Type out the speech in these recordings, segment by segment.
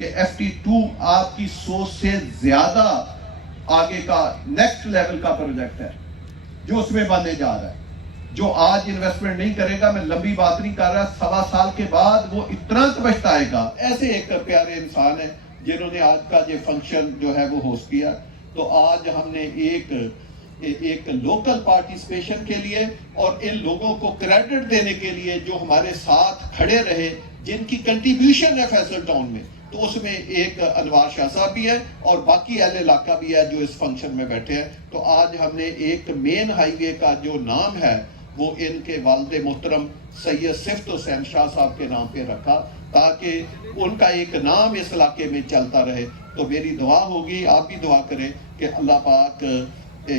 کہ FT2 آپ کی سوچ سے زیادہ آگے کا نیکسٹ لیول کا پروجیکٹ ہے جو اس میں بننے جا رہا ہے. جو آج انویسٹمنٹ نہیں کرے گا، میں لمبی بات نہیں کر رہا، 1.25 سال کے بعد وہ اتنا پچھتائے گا. ایسے ایک پیارے انسان ہیں جنہوں نے آج کا یہ فنکشن جو ہے وہ ہوسٹ کیا. تو آج ہم نے ایک لوکل پارٹیسپیشن کے لیے اور ان لوگوں کو کریڈٹ دینے کے لیے جو ہمارے ساتھ کھڑے رہے، جن کی کنٹریبیوشن ہے فیصل ٹاؤن میں، تو اس میں ایک انوار شاہ صاحب بھی ہے اور باقی اہل علاقہ بھی ہے جو اس فنکشن میں بیٹھے ہیں. تو آج ہم نے ایک مین ہائی وے کا جو نام ہے وہ ان کے والد محترم سید صفت حسین شاہ صاحب کے نام پہ رکھا تاکہ ان کا ایک نام اس علاقے میں چلتا رہے. تو میری دعا ہوگی، آپ بھی دعا کریں کہ اللہ پاک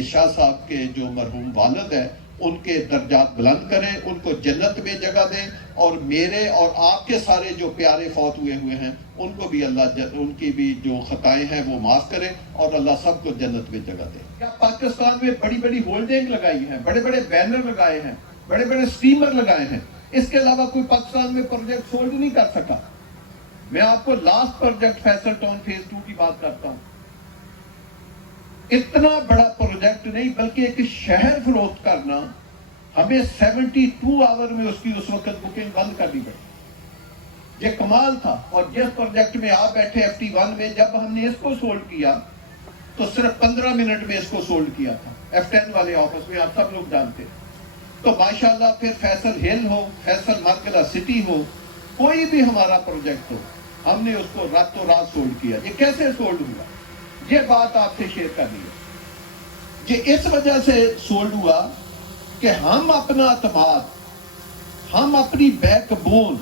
شاہ صاحب کے جو مرحوم والد ہیں ان کے درجات بلند کریں، ان کو جنت میں جگہ دیں، اور میرے اور آپ کے سارے جو پیارے فوت ہوئے ہیں ان کو بھی اللہ ان کی بھی جو خطائیں ہیں وہ معاف کرے اور اللہ سب کو جنت میں جگہ دے. کیا پاکستان میں بڑی بڑی ہولڈنگ لگائی ہیں، بڑے بڑے بینر لگائے ہیں، بڑے بڑے سٹیمر لگائے ہیں، اس کے علاوہ کوئی پاکستان میں پروجیکٹ سولڈ نہیں کر سکا. میں آپ کو last project Faisal town phase 2 کی بات کرتا ہوں. اتنا بڑا پروجیکٹ نہیں بلکہ ایک شہر فروخت کرنا، ہمیں 72 آور میں اس کی اس وقت بکنگ بند کرنی پڑی. یہ کمال تھا. اور جس پروجیکٹ میں آپ بیٹھے FT1 میں، جب ہم نے اس کو سولڈ کیا تو صرف 15 منٹ میں اس کو سولڈ کیا تھا F10 والے آفس میں، آپ سب لوگ جانتے. تو ماشاءاللہ پھر فیصل ہل ہو، فیصل مرکلہ سٹی ہو، کوئی بھی ہمارا پروجیکٹ ہو، ہم نے اس کو راتوں رات سولڈ کیا. یہ کیسے سولڈ ہوا؟ یہ بات آپ سے شیئر کرنی ہے. یہ اس وجہ سے سولڈ ہوا کہ ہم اپنا اعتماد، ہم اپنی بیک بون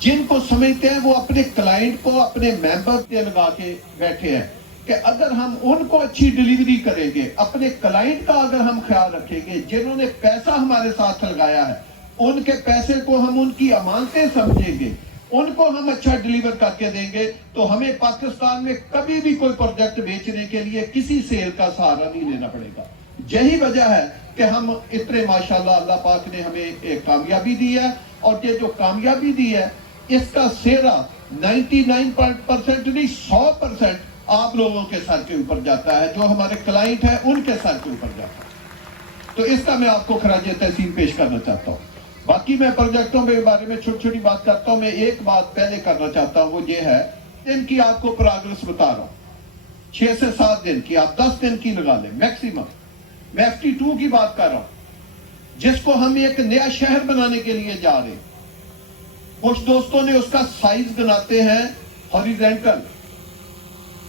جن کو سمجھتے ہیں وہ اپنے کلائنٹ کو، اپنے ممبر سے لگا کے بیٹھے ہیں کہ اگر ہم ان کو اچھی ڈیلیوری کریں گے، اپنے کلائنٹ کا اگر ہم خیال رکھیں گے، جنہوں نے پیسہ ہمارے ساتھ لگایا ہے ان کے پیسے کو ہم ان کی امانتیں سمجھیں گے، ان کو ہم اچھا ڈیلیور کر کے دیں گے، تو ہمیں پاکستان میں کبھی بھی کوئی پروجیکٹ بیچنے کے لیے کسی سیل کا سہارا نہیں لینا پڑے گا. یہی وجہ ہے کہ ہم اتنے ماشاءاللہ اللہ پاک نے ہمیں ایک کامیابی دی ہے، اور یہ جو کامیابی دی ہے اس کا سہرا 99% نہیں 100% آپ لوگوں کے سر کے اوپر جاتا ہے، جو ہمارے کلائنٹ ہیں ان کے سر کے اوپر جاتا ہے. تو اس کا میں آپ کو خراج تحسین پیش کرنا چاہتا ہوں. باقی میں پروجیکٹوں کے بارے میں چھوٹی چھوٹی بات کرتا ہوں. میں ایک بات پہلے کرنا چاہتا ہوں، وہ یہ ہے دن کی آپ کو پروگرس بتا رہا ہوں، 6 سے 7 دن کی، آپ 10 دن کی لگا لیں میکسیمم. میں FT2 کی بات کر رہا ہوں جس کو ہم ایک نیا شہر بنانے کے لیے جا رہے ہیں. کچھ دوستوں نے اس کا سائز بناتے ہیں ہاریزونٹل،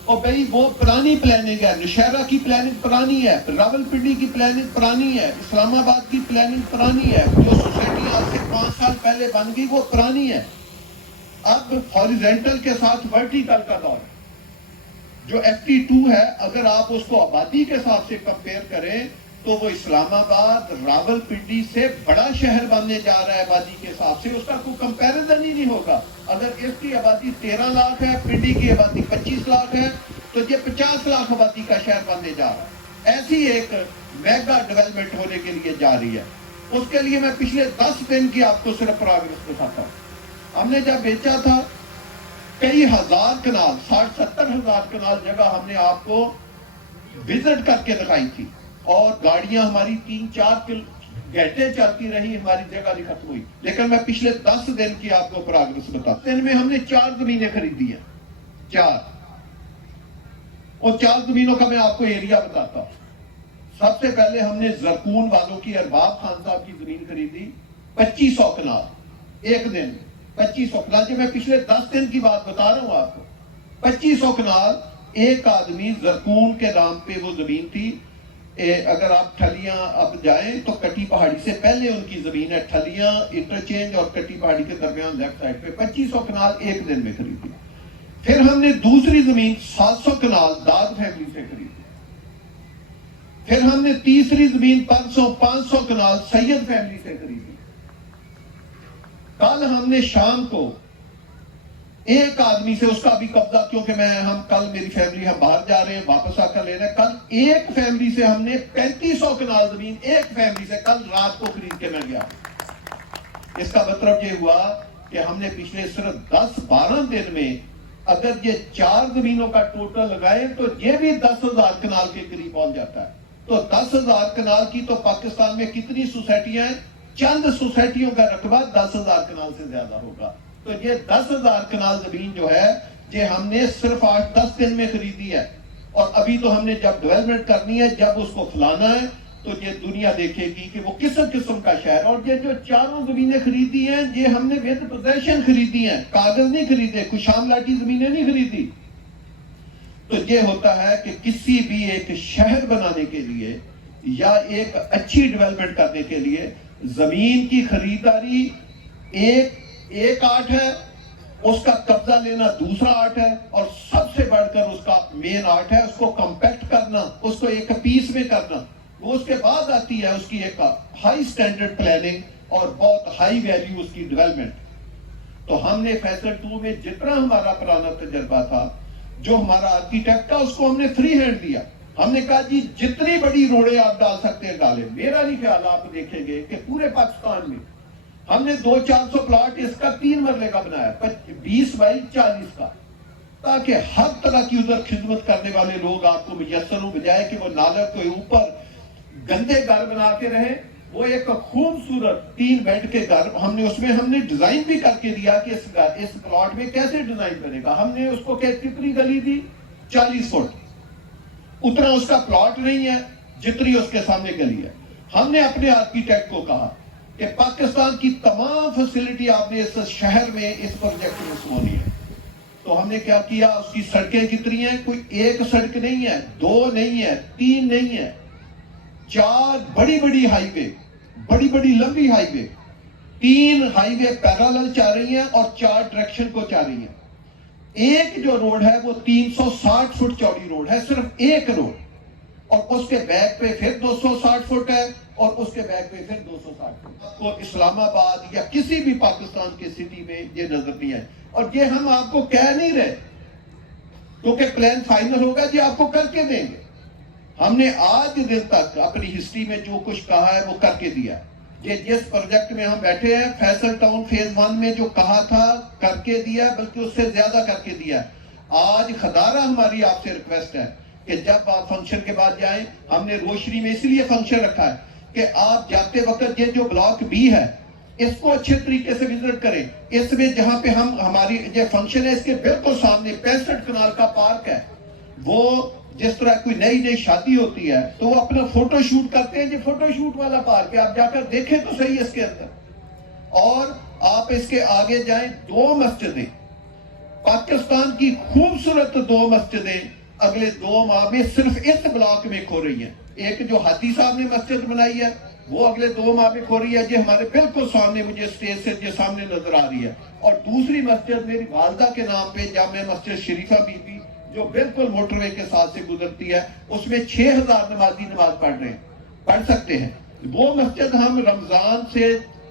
اور بھئی وہ پرانی پلاننگ ہے. نشہرہ کی پلاننگ پرانی ہے، راولپنڈی کی پلاننگ پرانی ہے، اسلام آباد کی پلاننگ پرانی ہے، جو سوسائٹی آج سے 5 سال پہلے بن گئی وہ پرانی ہے. اب ہاریزونٹل کے ساتھ ورٹیکل کا دور ہے. جو FT2 ہے اگر آپ اس کو آبادی کے حساب سے کمپیئر کریں تو وہ اسلام آباد راولپنڈی سے بڑا شہر بننے جا رہا ہے آبادی کے حساب سے. اس کا کوئی کمپیریزن ہی نہیں ہوگا. اگر اس کی آبادی 13 لاکھ ہے، پنڈی کی آبادی 25 لاکھ ہے، تو یہ 50 لاکھ آبادی کا شہر بننے جا رہا ہے. ایسی ایک میگا ڈیولپمنٹ ہونے کے لیے جا رہی ہے. اس کے لیے میں پچھلے 10 دن کی آپ کو صرف پروگرس بتاتا ہوں. ہم نے جب بیچا تھا کئی ہزار کنال، 60-70 ہزار کنال جگہ ہم نے آپ کو وزٹ کر کے دکھائی تھی، اور گاڑیاں ہماری 3-4 گھنٹے چلتی رہی، ہماری جگہ نہیں ختم ہوئی. لیکن میں پچھلے 10 دن کی آپ کو پروگرس بتاتا ہوں. دن میں ہم نے 4 زمینیں خریدی ہیں، 4. اور 4 زمینوں کا میں آپ کو ایریا بتاتا ہوں. سب سے پہلے ہم نے زرکون والوں کی ارباب خان صاحب کی زمین خریدی 2500 کنال ایک دن. 2500 کنال، جو میں پچھلے 10 دن کی بات بتا رہا ہوں آپ کو. 2500 کنال ایک آدمی زرکون کے نام پہ وہ زمین تھی. اگر آپ ٹھلیاں اب جائیں تو کٹی پہاڑی سے پہلے ان کی زمین ہے، ٹھلیاں انٹرچینج اور کٹی پہاڑی کے درمیان لیفٹ سائڈ پہ 2500 کنال ایک دن میں خریدی. پھر ہم نے دوسری زمین 700 کنال داد فیملی سے خریدی. پھر ہم نے تیسری زمین 500 کنال سید فیملی سے خریدی. کل ہم نے شام کو ایک آدمی سے اس کا بھی قبضہ، کیونکہ ہم کل میری فیملی ہم باہر جا رہے ہیں، واپس آ کر لینا ہے. کل ایک فیملی سے ہم نے 3500 کنال زمین ایک فیملی سے کل رات کو خرید کے میں گیا. اس کا مطلب یہ ہوا کہ ہم نے پچھلے صرف 10-12 دن میں اگر یہ 4 زمینوں کا ٹوٹل لگائیں تو یہ بھی 10,000 کنال کے قریب پہنچ جاتا ہے. تو 10,000 کنال کی تو پاکستان میں کتنی سوسائٹیاں ہیں؟ چند سوسائٹیوں کا رقبہ 10,000 کنال سے زیادہ ہوگا. تو یہ 10,000 کنال زمین جو ہے یہ ہم نے صرف 8-10 دن میں خریدی ہے. اور ابھی تو ہم نے جب ڈیولپمنٹ کرنی ہے، جب اس کو پھلانا ہے، تو یہ دنیا دیکھے گی کہ وہ کس قسم کا شہر. اور یہ جو 4 زمینیں خریدی ہیں یہ ہم نے ود پوزیشن خریدی ہیں، کاغذ نہیں خریدے، کوئی شام لاٹھی زمینیں نہیں خریدی. تو یہ ہوتا ہے کہ کسی بھی ایک شہر بنانے کے لیے یا ایک اچھی ڈیولپمنٹ کرنے کے لیے زمین کی خریداری ایک آرٹ ہے، اس کا قبضہ لینا دوسرا آرٹ ہے، اور سب سے بڑھ کر اس کا مین آرٹ ہے اس کو کمپیکٹ کرنا، اس کو ایک پیس میں کرنا. وہ اس کے بعد آتی ہے اس کی ایک ہائی سٹینڈرڈ پلاننگ اور بہت ہائی ویلیو اس کی ڈیولپمنٹ. تو ہم نے فیصل 2 میں جتنا ہمارا پرانا تجربہ تھا، جو ہمارا آرکیٹیکٹ تھا، اس کو ہم نے فری ہینڈ دیا. ہم نے کہا جی جتنی بڑی روڈیں آپ ڈال سکتے ہیں ڈالیں. میرا نہیں خیال، آپ دیکھیں گے کہ پورے پاکستان میں ہم نے 200-400 پلاٹ اس کا 3 مرلے کا بنایا، 20x40 کا، تاکہ ہر طرح کی ادھر خدمت کرنے والے لوگ آپ کو میسر ہوں، بجائے کہ وہ نالے کے اوپر گندے گھر بنا کے رہے. وہ ایک خوبصورت 3 بیڈ کے گھر ہم نے ڈیزائن بھی کر کے دیا کہ اس پلاٹ میں کیسے ڈیزائن بنے گا. ہم نے اس کو کتنی گلی دی؟ 40 فٹ. اتنا اس کا پلاٹ نہیں ہے جتنی اس کے سامنے گلی ہے. ہم نے اپنے آرکیٹیکٹ کو کہا کہ پاکستان کی تمام فیسلٹی آپ نے اس شہر میں اس پروجیکٹ میں سمونی ہے. تو ہم نے کیا کیا، اس کی سڑکیں کتنی ہیں؟ کوئی 1 سڑک نہیں ہے، 2 نہیں ہے، 3 نہیں ہے، 4 بڑی بڑی ہائی وے، بڑی بڑی لمبی ہائی وے، 3 ہائی وے پیرالل چاہ رہی ہیں اور 4 ڈائریکشن کو چاہ رہی ہیں. ایک جو روڈ ہے وہ 360 فٹ چوڑی روڈ ہے، صرف ایک روڈ، اور اس کے بیک پہ پھر 260 فٹ ہے، اور اس کے بیک پہ پھر 260 فٹ. تو اسلام آباد یا کسی بھی پاکستان کے سٹی میں یہ نظر نہیں ہے. اور یہ ہم آپ کو کہہ نہیں رہے، کیونکہ پلان فائنل ہوگا جی آپ کو کر کے دیں گے. ہم نے آج دن تک اپنی ہسٹری میں جو کچھ کہا ہے وہ کر کے دیا. یہ جس پروجیکٹ میں ہم بیٹھے ہیں، فیصل ٹاؤن فیز 1 میں جو کہا تھا کر کے دیا، بلکہ اس سے زیادہ کر کے دیا. آج خدارہ ہماری آپ سے ریکویسٹ ہے کہ جب آپ فنکشن کے بعد جائیں، ہم نے روشنی میں اس لیے فنکشن رکھا ہے کہ آپ جاتے وقت یہ جو بلاک بی ہے اس کو اچھے طریقے سے وزٹ کریں. اس میں جہاں پہ ہماری یہ فنکشن ہے، اس کے بالکل سامنے 65 کنال کا پارک ہے. وہ جس طرح کوئی نئی شادی ہوتی ہے تو وہ اپنا فوٹو شوٹ کرتے ہیں، یہ فوٹو شوٹ والا پارک ہے. آپ جا کر دیکھیں تو صحیح اس کے اندر. اور آپ اس کے آگے جائیں، 2 مسجدیں، پاکستان کی خوبصورت 2 مسجدیں اگلے 2 ماہ میں صرف اس بلاک میں کھو رہی ہیں. ایک جو ہاتھی صاحب نے مسجد بنائی ہے وہ اگلے 2 ماہ میں کھو رہی ہے، جو ہمارے بالکل سامنے مجھے اسٹیج سے جو سامنے نظر آ رہی ہے. اور دوسری مسجد میری والدہ کے نام پہ جامع مسجد شریفہ بی بی، جو بالکل موٹر وے کے ساتھ سے گزرتی ہے، اس میں 6,000 نمازی نماز پڑھ سکتے ہیں. وہ مسجد ہم رمضان سے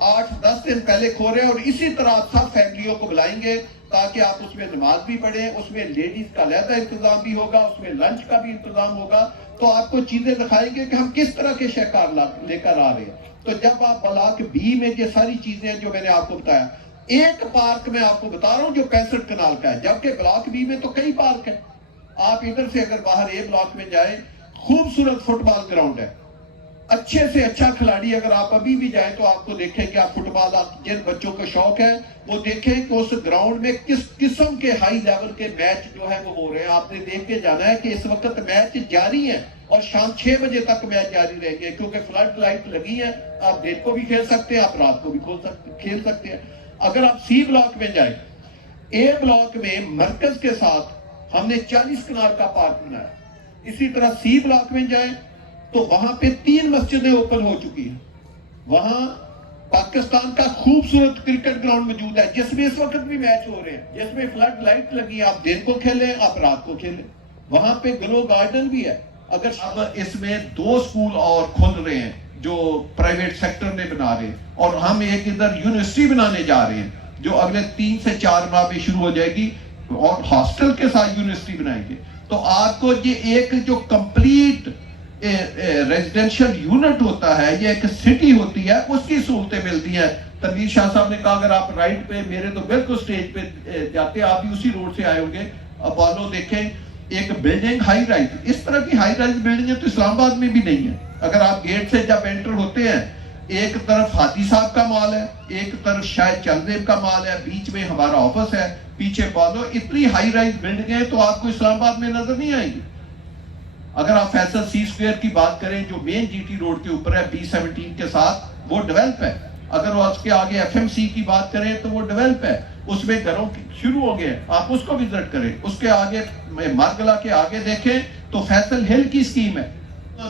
8-10 دن پہلے کھو رہے ہیں، اور اسی طرح سب فیملیوں کو بلائیں گے تاکہ آپ اس میں نماز بھی پڑھیں. اس میں لیڈیز کا علیحدہ انتظام بھی ہوگا، اس میں لنچ کا بھی انتظام ہوگا. تو آپ کو چیزیں دکھائیں گے کہ ہم کس طرح کے شہکار لے کر آ رہے ہیں. تو جب آپ بلاک بی میں یہ ساری چیزیں جو میں نے آپ کو بتایا، ایک پارک میں آپ کو بتا رہا ہوں جو 65 کنال کا ہے، جبکہ بلاک بی میں تو کئی پارک ہیں. آپ ادھر سے اگر باہر اے بلاک میں جائیں، خوبصورت فٹ بال گراؤنڈ ہے. اچھے سے اچھا کھلاڑی اگر آپ ابھی بھی جائیں تو آپ کو دیکھیں کہ آپ فٹ بال، جن بچوں کو شوق ہے وہ دیکھیں کہ اس گراؤنڈ میں کس قسم کے ہائی لیول کے میچ جو ہے وہ ہو رہے ہیں. آپ نے دیکھ کے جانا ہے کہ اس وقت میچ جاری ہیں اور شام 6 بجے تک میچ جاری رہیں گے، کیونکہ فلڈ لائٹ لگی ہیں. آپ دن کو بھی کھیل سکتے ہیں، آپ رات کو بھی کھیل سکتے ہیں. اگر آپ سی بلاک میں جائیں، اے بلاک میں مرکز کے ساتھ ہم نے 40 کنال کا پارک بنایا. اسی طرح سی بلاک میں جائیں تو وہاں پہ 3 مسجدیں اوپن ہو چکی ہیں. وہاں پاکستان کا خوبصورت کرکٹ گراؤنڈ موجود ہے جس میں اس وقت بھی میچ ہو رہے ہیں، جس میں فلڈ لائٹ لگی ہے. آپ دن کو کھیلیں، آپ رات کو کھیلیں. وہاں پہ گلو گارڈن بھی ہے. اگر اب اس میں 2 سکول اور کھل رہے ہیں جو پرائیویٹ سیکٹر نے بنا رہے ہیں، اور ہم ایک ادھر یونیورسٹی بنانے جا رہے ہیں جو اگلے 3 سے 4 ماہ میں شروع ہو جائے گی، اور ہاسٹل کے ساتھ یونیورسٹی بنائیں گے. تو آپ کو یہ ایک جو کمپلیٹ ریزیڈینشل یونٹ ہوتا ہے، یہ ایک سٹی ہوتی ہے، اس کی سہولتیں ملتی ہیں. تنویر شاہ صاحب نے کہا اگر آپ رائٹ پہ میرے تو بالکل سٹیج پہ جاتے، آپ بھی اسی روڈ سے آئے ہوں گے، اپولو دیکھیں ایک بلڈنگ ہائی رائز، اس طرح کی ہائی رائز بلڈنگیں تو اسلام آباد میں بھی نہیں ہے. اگر آپ گیٹ سے جب انٹر ہوتے ہیں، ایک طرف ہادی صاحب کا مال ہے، ایک طرف شاید چلدیب کا مال ہے، بیچ میں ہمارا آفس ہے، پیچھے پالو، اتنی ہائی رائز بلڈنگیں تو آپ کو اسلام آباد میں نظر نہیں آئیں گی. اگر آپ فیصل سی اسکوئر کی بات کریں جو مین جی ٹی روڈ کے اوپر ہے B17 کے ساتھ، وہ ڈیولپ ہے. اگر وہ اس کے آگے FMC کی بات کریں تو وہ ڈیولپ ہے، اس میں گھروں شروع ہو گئے، آپ اس کو وزٹ کریں. اس کے آگے مارگلہ کے آگے دیکھیں تو فیصل ہل کی سکیم ہے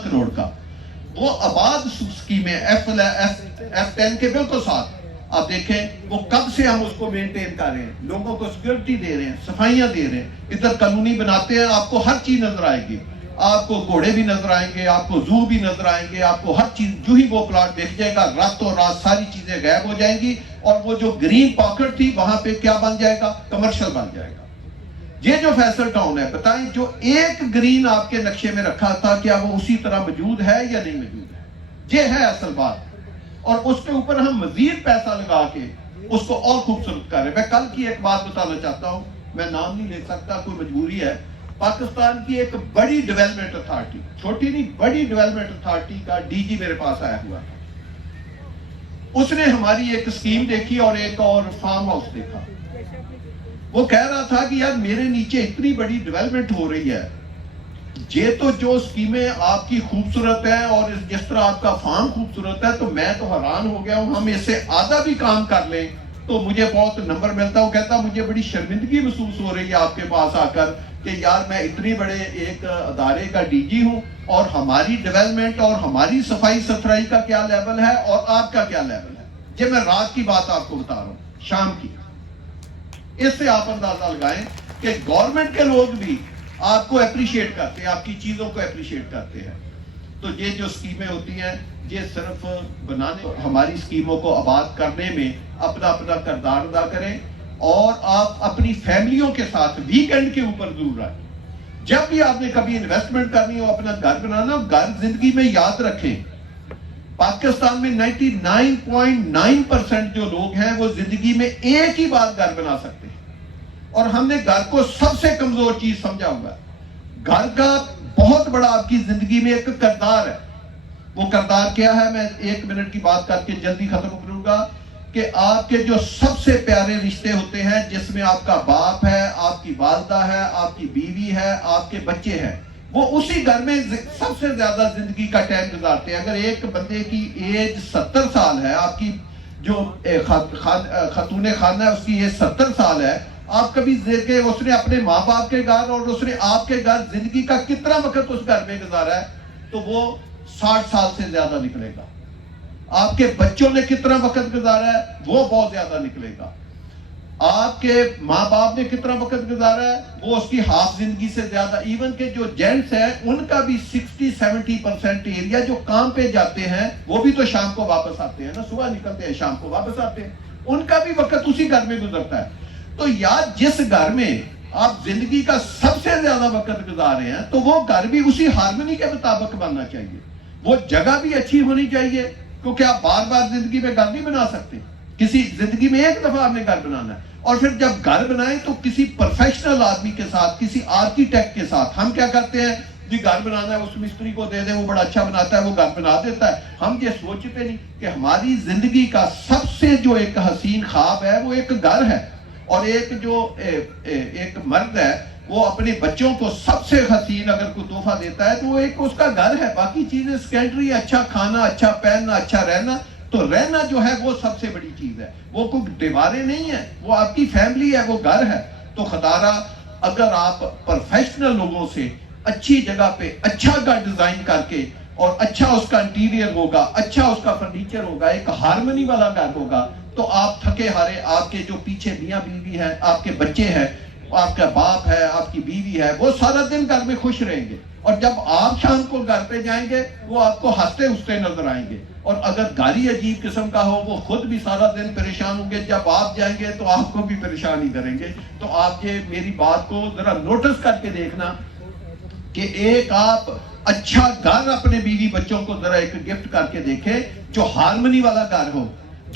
کروڑ کا، وہ آباد سکیم ہے F10 کے بالکل ساتھ. آپ دیکھیں وہ کب سے ہم اس کو مینٹین کر رہے ہیں، لوگوں کو سیکورٹی دے رہے ہیں، صفائیاں دے رہے ہیں، ادھر قانونی بناتے ہیں، آپ کو ہر چیز نظر آئے گی، آپ کو گھوڑے بھی نظر آئیں گے، آپ کو زو بھی نظر آئیں گے، آپ کو ہر چیز، جو ہی وہ پلاٹ دیکھ جائے گا راتوں رات ساری چیزیں غائب ہو جائیں گی، اور وہ جو گرین پاکٹ تھی وہاں پہ کیا بن جائے گا، کمرشل بن جائے گا. یہ جو فیصل ٹاؤن ہے، بتائیں جو ایک گرین آپ کے نقشے میں رکھا تھا کیا وہ اسی طرح موجود ہے یا نہیں موجود ہے؟ یہ ہے اصل بات. اور اس کے اوپر ہم مزید پیسہ لگا کے اس کو اور خوبصورت کر رہے ہیں. میں کل کی ایک بات بتانا چاہتا ہوں، میں نام نہیں لے سکتا، کوئی مجبوری ہے. پاکستان کی ایک بڑی ڈیولپمنٹ اتھارٹی، چھوٹی نہیں بڑی ڈیولپمنٹ اتھارٹی کا DG میرے پاس آیا ہوا تھا. اس نے ہماری ایک اسکیم دیکھی اور ایک اور فارم ہاؤس دیکھا. وہ کہہ رہا تھا کہ یار میرے نیچے اتنی بڑی ڈیولپمنٹ ہو رہی ہے، یہ تو جو اسکیمیں آپ کی خوبصورت ہیں اور جس طرح آپ کا فارم خوبصورت ہے، تو میں تو حیران ہو گیا ہوں، ہم اس سے آدھا بھی کام کر لیں تو مجھے بہت نمبر ملتا. وہ کہتا مجھے بڑی شرمندگی محسوس ہو رہی ہے آپ کے پاس آ کر کہ یار میں اتنی بڑے ایک ادارے کا DG ہوں اور ہماری ڈیولپمنٹ اور ہماری صفائی ستھرائی کا کیا لیول ہے اور آپ کا کیا لیول ہے. یہ میں رات کی بات آپ کو بتا رہا ہوں، شام کی. اس سے آپ اندازہ لگائیں کہ گورنمنٹ کے لوگ بھی آپ کو اپریشیٹ کرتے ہیں، آپ کی چیزوں کو اپریشیٹ کرتے ہیں. تو یہ جو اسکیمیں ہوتی ہیں یہ صرف بنانے، ہماری اسکیموں کو آباد کرنے میں اپنا اپنا کردار ادا کریں، اور آپ اپنی فیملیوں کے ساتھ ویکینڈ کے اوپر ضرور آئیں. جب بھی آپ نے کبھی انویسٹمنٹ کرنی ہو، اپنا گھر بنانا، گھر زندگی میں یاد رکھیں پاکستان میں 99.9% جو لوگ ہیں وہ زندگی میں ایک ہی بار گھر بنا سکتے ہیں، اور ہم نے گھر کو سب سے کمزور چیز سمجھا ہوا ہے. گھر کا بہت بڑا آپ کی زندگی میں ایک کردار ہے. وہ کردار کیا ہے؟ میں 1 منٹ کی بات کر کے جلدی ختم کروں گا کہ آپ کے جو سب سے پیارے رشتے ہوتے ہیں، جس میں آپ کا باپ ہے، آپ کی والدہ ہے، آپ کی بیوی ہے، آپ کے بچے ہیں، وہ اسی گھر میں سب سے زیادہ زندگی کا ٹائم گزارتے ہیں. اگر ایک بندے کی ایج 70 سال ہے، آپ کی جو خاتون خانہ ہے اس کی ایج 70 سال ہے، آپ کبھی دیکھیں اس نے اپنے ماں باپ کے گھر اور اس نے آپ کے گھر زندگی کا کتنا وقت اس گھر میں گزارا ہے، تو وہ 60 سال سے زیادہ نکلے گا. آپ کے بچوں نے کتنا وقت گزارا ہے، وہ بہت زیادہ نکلے گا. آپ کے ماں باپ نے کتنا وقت گزارا ہے، وہ اس کی ہاف زندگی سے زیادہ. ایون کہ جو جینٹس ہیں ان کا بھی 60-70% ایریا جو کام پہ جاتے ہیں وہ بھی تو شام کو واپس آتے ہیں نا، صبح نکلتے ہیں شام کو واپس آتے ہیں، ان کا بھی وقت اسی گھر میں گزرتا ہے. تو یار جس گھر میں آپ زندگی کا سب سے زیادہ وقت گزار رہے ہیں تو وہ گھر بھی اسی ہارمونی کے مطابق بننا چاہیے. وہ جگہ بھی اچھی ہونی چاہیے، کیونکہ آپ بار بار زندگی میں گھر نہیں بنا سکتے. کسی زندگی میں ایک دفعہ آپ نے گھر بنانا ہے، اور پھر جب گھر بنائیں تو کسی پروفیشنل آدمی کے ساتھ، کسی آرکیٹیکٹ کے ساتھ. ہم کیا کرتے ہیں جی گھر بنانا ہے، اس مستری کو دے دیں، وہ بڑا اچھا بناتا ہے، وہ گھر بنا دیتا ہے. ہم یہ سوچتے نہیں کہ ہماری زندگی کا سب سے جو ایک حسین خواب ہے وہ ایک گھر ہے، اور ایک جو ایک مرد ہے وہ اپنے بچوں کو سب سے حسین اگر کوئی تحفہ دیتا ہے تو وہ ایک اس کا گھر ہے. باقی چیزیں سیکنڈری، اچھا کھانا، اچھا پہننا، اچھا رہنا، تو رہنا جو ہے وہ سب سے بڑی چیز ہے. وہ کوئی دیواریں نہیں ہیں، وہ آپ کی فیملی ہے، وہ گھر ہے. تو خدارہ اگر آپ پروفیشنل لوگوں سے اچھی جگہ پہ اچھا گھر ڈیزائن کر کے، اور اچھا اس کا انٹیریئر ہوگا، اچھا اس کا فرنیچر ہوگا، ایک ہارمونی والا گھر ہوگا، تو آپ تھکے ہارے، آپ کے جو پیچھے میاں بیوی ہیں، آپ کے بچے ہیں، آپ کا باپ ہے، آپ کی بیوی ہے، وہ سارا دن گھر میں خوش رہیں گے. اور جب آپ شام کو گھر پہ جائیں گے وہ آپ کو ہنستے ہنستے نظر آئیں گے. اور اگر گاڑی عجیب قسم کا ہو وہ خود بھی سارا دن پریشان ہوں گے، جب آپ جائیں گے تو آپ کو بھی پریشان ہی کریں گے. تو آپ یہ میری بات کو ذرا نوٹس کر کے دیکھنا کہ ایک آپ اچھا گھر اپنے بیوی بچوں کو ذرا ایک گفٹ کر کے دیکھیں، جو ہارمونی والا گھر ہو،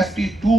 FT2